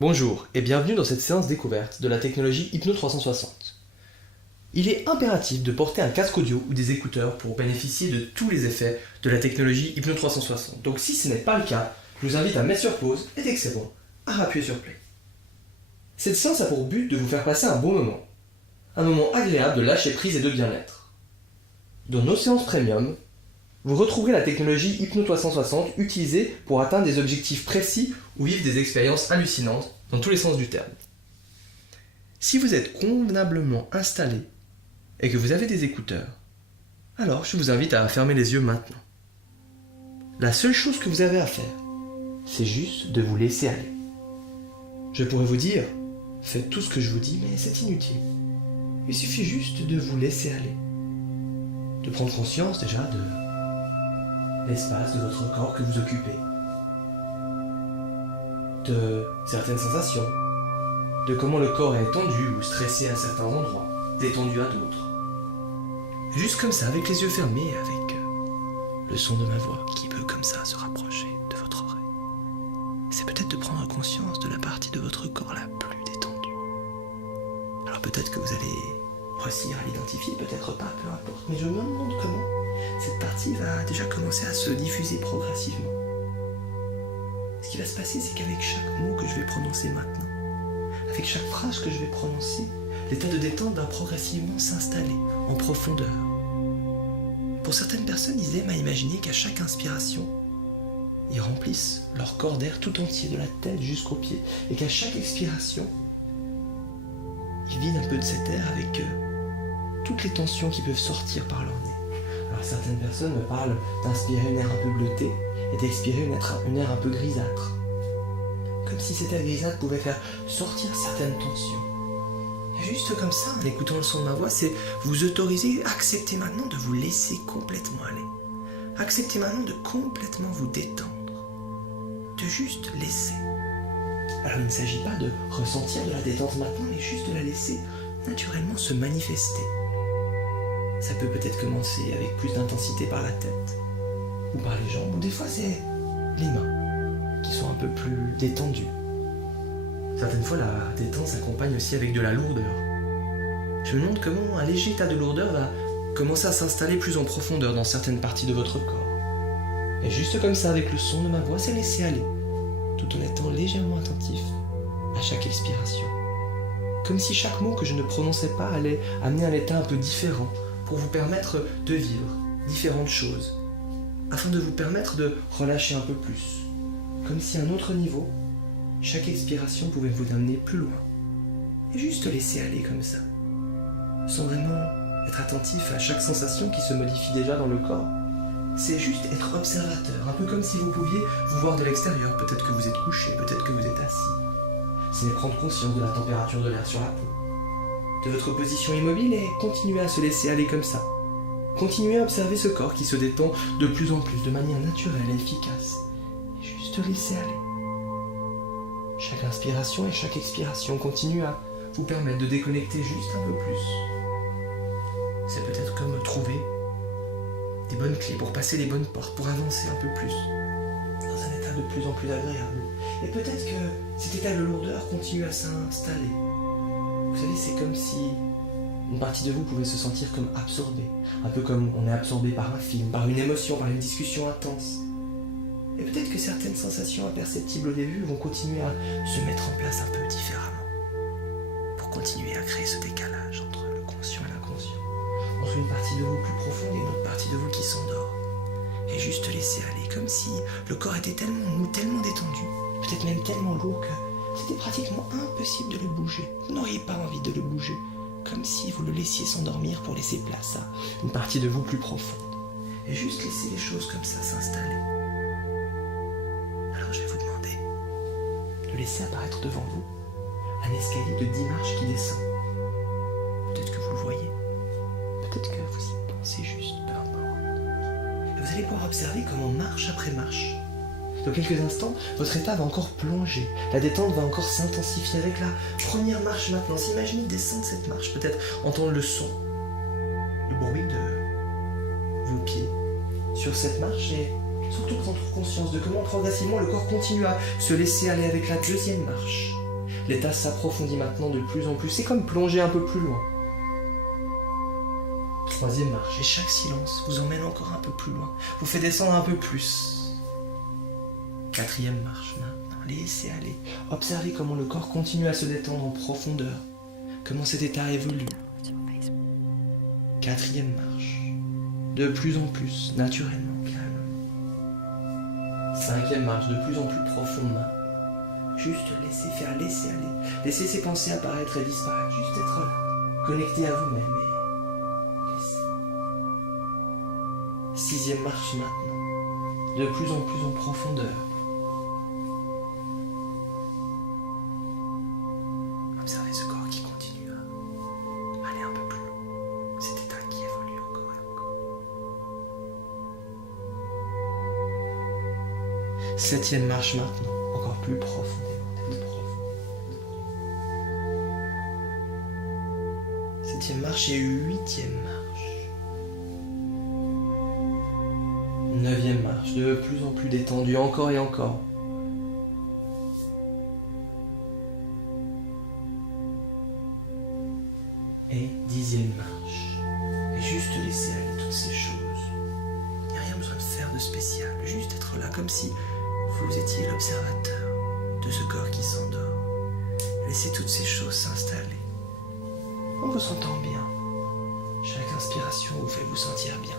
Bonjour et bienvenue dans cette séance découverte de la technologie Hypno 360. Il est impératif de porter un casque audio ou des écouteurs pour bénéficier de tous les effets de la technologie Hypno 360. Donc si ce n'est pas le cas, je vous invite à mettre sur pause et dès que c'est bon, à appuyer sur play. Cette séance a pour but de vous faire passer un bon moment agréable de lâcher prise et de bien-être. Dans nos séances premium, vous retrouverez la technologie Hypno 360 utilisée pour atteindre des objectifs précis ou vivre des expériences hallucinantes dans tous les sens du terme. Si vous êtes convenablement installé et que vous avez des écouteurs, alors je vous invite à fermer les yeux maintenant. La seule chose que vous avez à faire, c'est juste de vous laisser aller. Je pourrais vous dire, faites tout ce que je vous dis, mais c'est inutile. Il suffit juste de vous laisser aller. De prendre conscience déjà de l'espace de votre corps que vous occupez, de certaines sensations, de comment le corps est tendu ou stressé à certains endroits, détendu à d'autres. Juste comme ça, avec les yeux fermés, avec le son de ma voix qui peut comme ça se rapprocher de votre oreille. C'est peut-être de prendre conscience de la partie de votre corps la plus détendue. Alors peut-être que vous allez réussir à l'identifier, peut-être pas, peu importe, mais je me demande comment cette partie va déjà commencer à se diffuser progressivement. Ce qui va se passer, c'est qu'avec chaque mot que je vais prononcer maintenant, avec chaque phrase que je vais prononcer, l'état de détente va progressivement s'installer en profondeur. Pour certaines personnes, ils aiment à imaginer qu'à chaque inspiration, ils remplissent leur corps d'air tout entier, de la tête jusqu'aux pieds, et qu'à chaque expiration, ils vident un peu de cet air avec toutes les tensions qui peuvent sortir par leur nez. Alors certaines personnes me parlent d'inspirer une air un peu bleutée et d'expirer une air un peu grisâtre. Comme si cette air grisâtre pouvait faire sortir certaines tensions. Et juste comme ça, en écoutant le son de ma voix, c'est vous autoriser, accepter maintenant de vous laisser complètement aller. Acceptez maintenant de complètement vous détendre. De juste laisser. Alors il ne s'agit pas de ressentir de la détente maintenant, mais juste de la laisser naturellement se manifester. Ça peut peut-être commencer avec plus d'intensité par la tête, ou par les jambes, ou des fois c'est les mains, qui sont un peu plus détendues. Certaines fois la détente s'accompagne aussi avec de la lourdeur. Je me demande comment un léger tas de lourdeur va commencer à s'installer plus en profondeur dans certaines parties de votre corps. Et juste comme ça, avec le son de ma voix, c'est laisser aller, tout en étant légèrement attentif à chaque expiration. Comme si chaque mot que je ne prononçais pas allait amener un état un peu différent, pour vous permettre de vivre différentes choses, afin de vous permettre de relâcher un peu plus. Comme si à un autre niveau, chaque expiration pouvait vous amener plus loin. Et juste laisser aller comme ça, sans vraiment être attentif à chaque sensation qui se modifie déjà dans le corps. C'est juste être observateur, un peu comme si vous pouviez vous voir de l'extérieur. Peut-être que vous êtes couché, peut-être que vous êtes assis. C'est prendre conscience de la température de l'air sur la peau, de votre position immobile et continuer à se laisser aller comme ça. Continuez à observer ce corps qui se détend de plus en plus de manière naturelle et efficace. Et juste laisser aller. Chaque inspiration et chaque expiration continue à vous permettre de déconnecter juste un peu plus. C'est peut-être comme trouver des bonnes clés pour passer les bonnes portes, pour avancer un peu plus dans un état de plus en plus agréable. Et peut-être que cet état de lourdeur continue à s'installer. Vous savez, c'est comme si une partie de vous pouvait se sentir comme absorbée. Un peu comme on est absorbé par un film, par une émotion, par une discussion intense. Et peut-être que certaines sensations imperceptibles au début vont continuer à se mettre en place un peu différemment. Pour continuer à créer ce décalage entre le conscient et l'inconscient. Entre une partie de vous plus profonde et une autre partie de vous qui s'endort. Et juste laisser aller, comme si le corps était tellement mou, tellement détendu, peut-être même tellement lourd que c'était pratiquement impossible de le bouger. Vous n'auriez pas envie de le bouger. Comme si vous le laissiez s'endormir pour laisser place à une partie de vous plus profonde. Et juste laisser les choses comme ça s'installer. Alors je vais vous demander de laisser apparaître devant vous un escalier de 10 marches qui descend. Peut-être que vous le voyez. Peut-être que vous y pensez juste, peu importe. Et vous allez pouvoir observer comment marche après marche, dans quelques instants, votre état va encore plonger. La détente va encore s'intensifier avec la première marche maintenant. Imaginez descendre cette marche, peut-être entendre le son, le bruit de vos pieds sur cette marche et surtout prendre conscience de comment progressivement le corps continue à se laisser aller avec la deuxième marche. L'état s'approfondit maintenant de plus en plus. C'est comme plonger un peu plus loin. Troisième marche. Et chaque silence vous emmène encore un peu plus loin. Vous fait descendre un peu plus. Quatrième marche maintenant. Laissez aller. Observez comment le corps continue à se détendre en profondeur. Comment cet état évolue. Quatrième marche. De plus en plus, naturellement, calme. Cinquième marche, de plus en plus profondément. Juste laisser faire, laisser aller. Laisser ses pensées apparaître et disparaître. Juste être là. Connecté à vous-même et laisser. Sixième marche maintenant. De plus en profondeur. Observez ce corps qui continue à aller un peu plus loin. Cet état qui évolue encore et encore. Septième marche maintenant, encore plus profondément, plus profond. Septième marche et huitième marche. Neuvième marche, de plus en plus détendue, encore et encore. Et dixième marche. Et juste laisser aller toutes ces choses. Il n'y a rien besoin de faire de spécial. Juste être là comme si vous étiez l'observateur de ce corps qui s'endort. Laissez toutes ces choses s'installer. En vous sentant bien. Chaque inspiration vous fait vous sentir bien.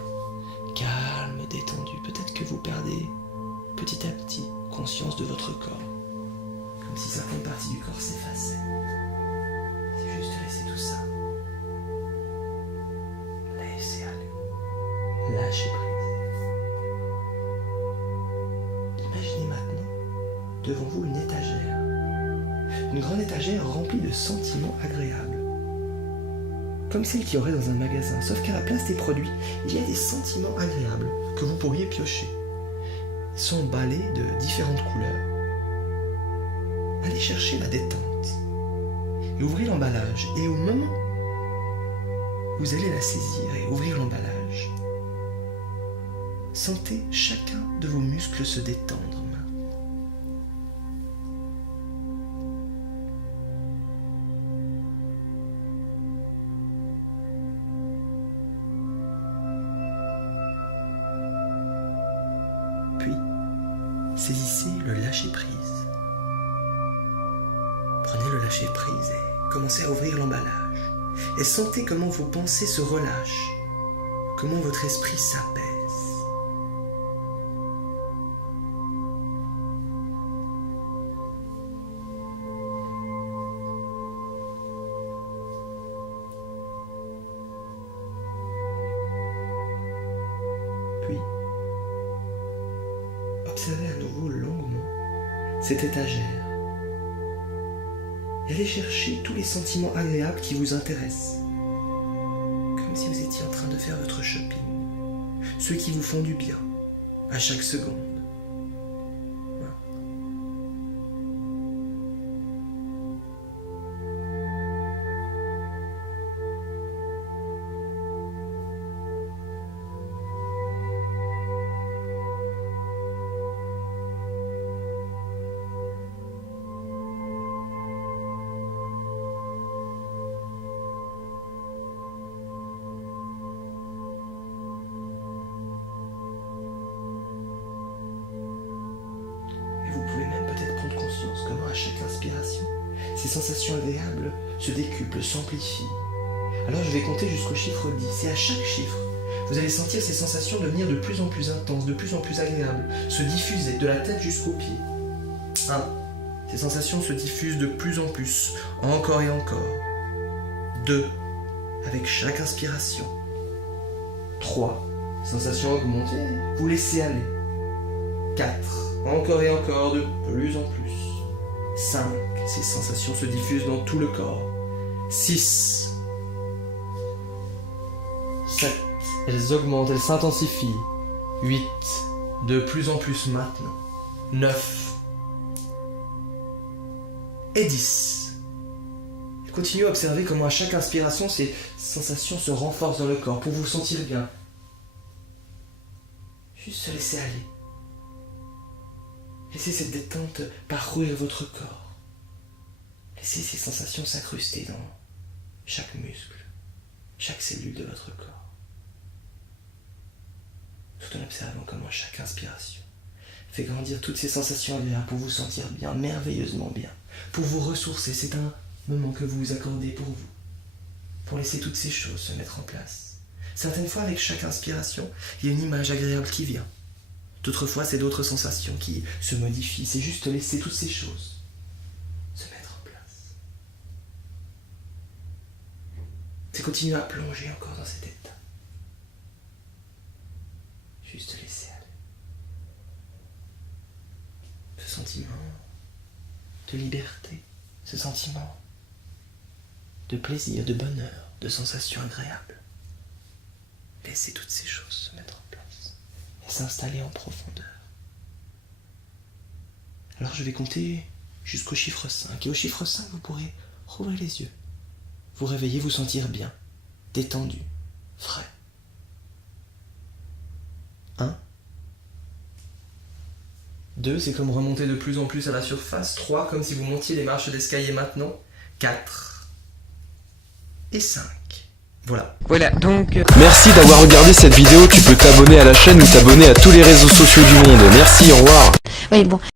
Calme, détendu. Peut-être que vous perdez petit à petit conscience de votre corps. Comme si certaines parties du corps s'effaçaient. C'est juste laisser tout ça. Laissez aller. Lâchez prise. Imaginez maintenant devant vous une étagère. Une grande étagère remplie de sentiments agréables. Comme celle qu'il y aurait dans un magasin, sauf qu'à la place des produits, il y a des sentiments agréables que vous pourriez piocher. Ils sont emballés de différentes couleurs. Allez chercher la détente et ouvrez l'emballage. Et au moment où vous allez la saisir et ouvrir l'emballage, sentez chacun de vos muscles se détendre. Puis, saisissez le lâcher-prise. Prenez le lâcher-prise et commencez à ouvrir l'emballage. Et sentez comment vos pensées se relâchent, comment votre esprit s'apaise. Puis, observez à nouveau longuement cette étagère et allez chercher tous les sentiments agréables qui vous intéressent, comme si vous étiez en train de faire votre shopping, ceux qui vous font du bien à chaque seconde. Vous pouvez même peut-être prendre conscience comment à chaque inspiration, ces sensations agréables se décuplent, s'amplifient. Alors je vais compter jusqu'au chiffre 10 et à chaque chiffre, vous allez sentir ces sensations devenir de plus en plus intenses, de plus en plus agréables, se diffuser de la tête jusqu'aux pieds. 1. Ces sensations se diffusent de plus en plus, encore et encore. 2. Avec chaque inspiration. 3. Sensations augmentent, vous laissez aller. 4. Encore et encore, de plus en plus. 5. Ces sensations se diffusent dans tout le corps. 6. 7. Elles augmentent, elles s'intensifient. 8. De plus en plus maintenant. 9. Et 10. Continuez à observer comment à chaque inspiration, ces sensations se renforcent dans le corps pour vous sentir bien. Juste se laisser aller. Laissez cette détente parcourir votre corps. Laissez ces sensations s'incruster dans chaque muscle, chaque cellule de votre corps, tout en observant comment chaque inspiration fait grandir toutes ces sensations agréables pour vous sentir bien, merveilleusement bien, pour vous ressourcer. C'est un moment que vous vous accordez pour vous, pour laisser toutes ces choses se mettre en place. Certaines fois, avec chaque inspiration, il y a une image agréable qui vient. D'autres fois, c'est d'autres sensations qui se modifient. C'est juste laisser toutes ces choses se mettre en place. C'est continuer à plonger encore dans cet état. Juste laisser aller. Ce sentiment de liberté, ce sentiment de plaisir, de bonheur, de sensations agréables. Laissez toutes ces choses se mettre en place et s'installer en profondeur. Alors je vais compter jusqu'au chiffre 5. Et au chiffre 5, vous pourrez rouvrir les yeux, vous réveiller, vous sentir bien, détendu, frais. 1. 2, c'est comme remonter de plus en plus à la surface. 3, comme si vous montiez les marches d'escalier maintenant. 4. Et 5. Voilà, donc... Merci d'avoir regardé cette vidéo. Tu peux t'abonner à la chaîne ou t'abonner à tous les réseaux sociaux du monde. Merci, au revoir. Oui, bon.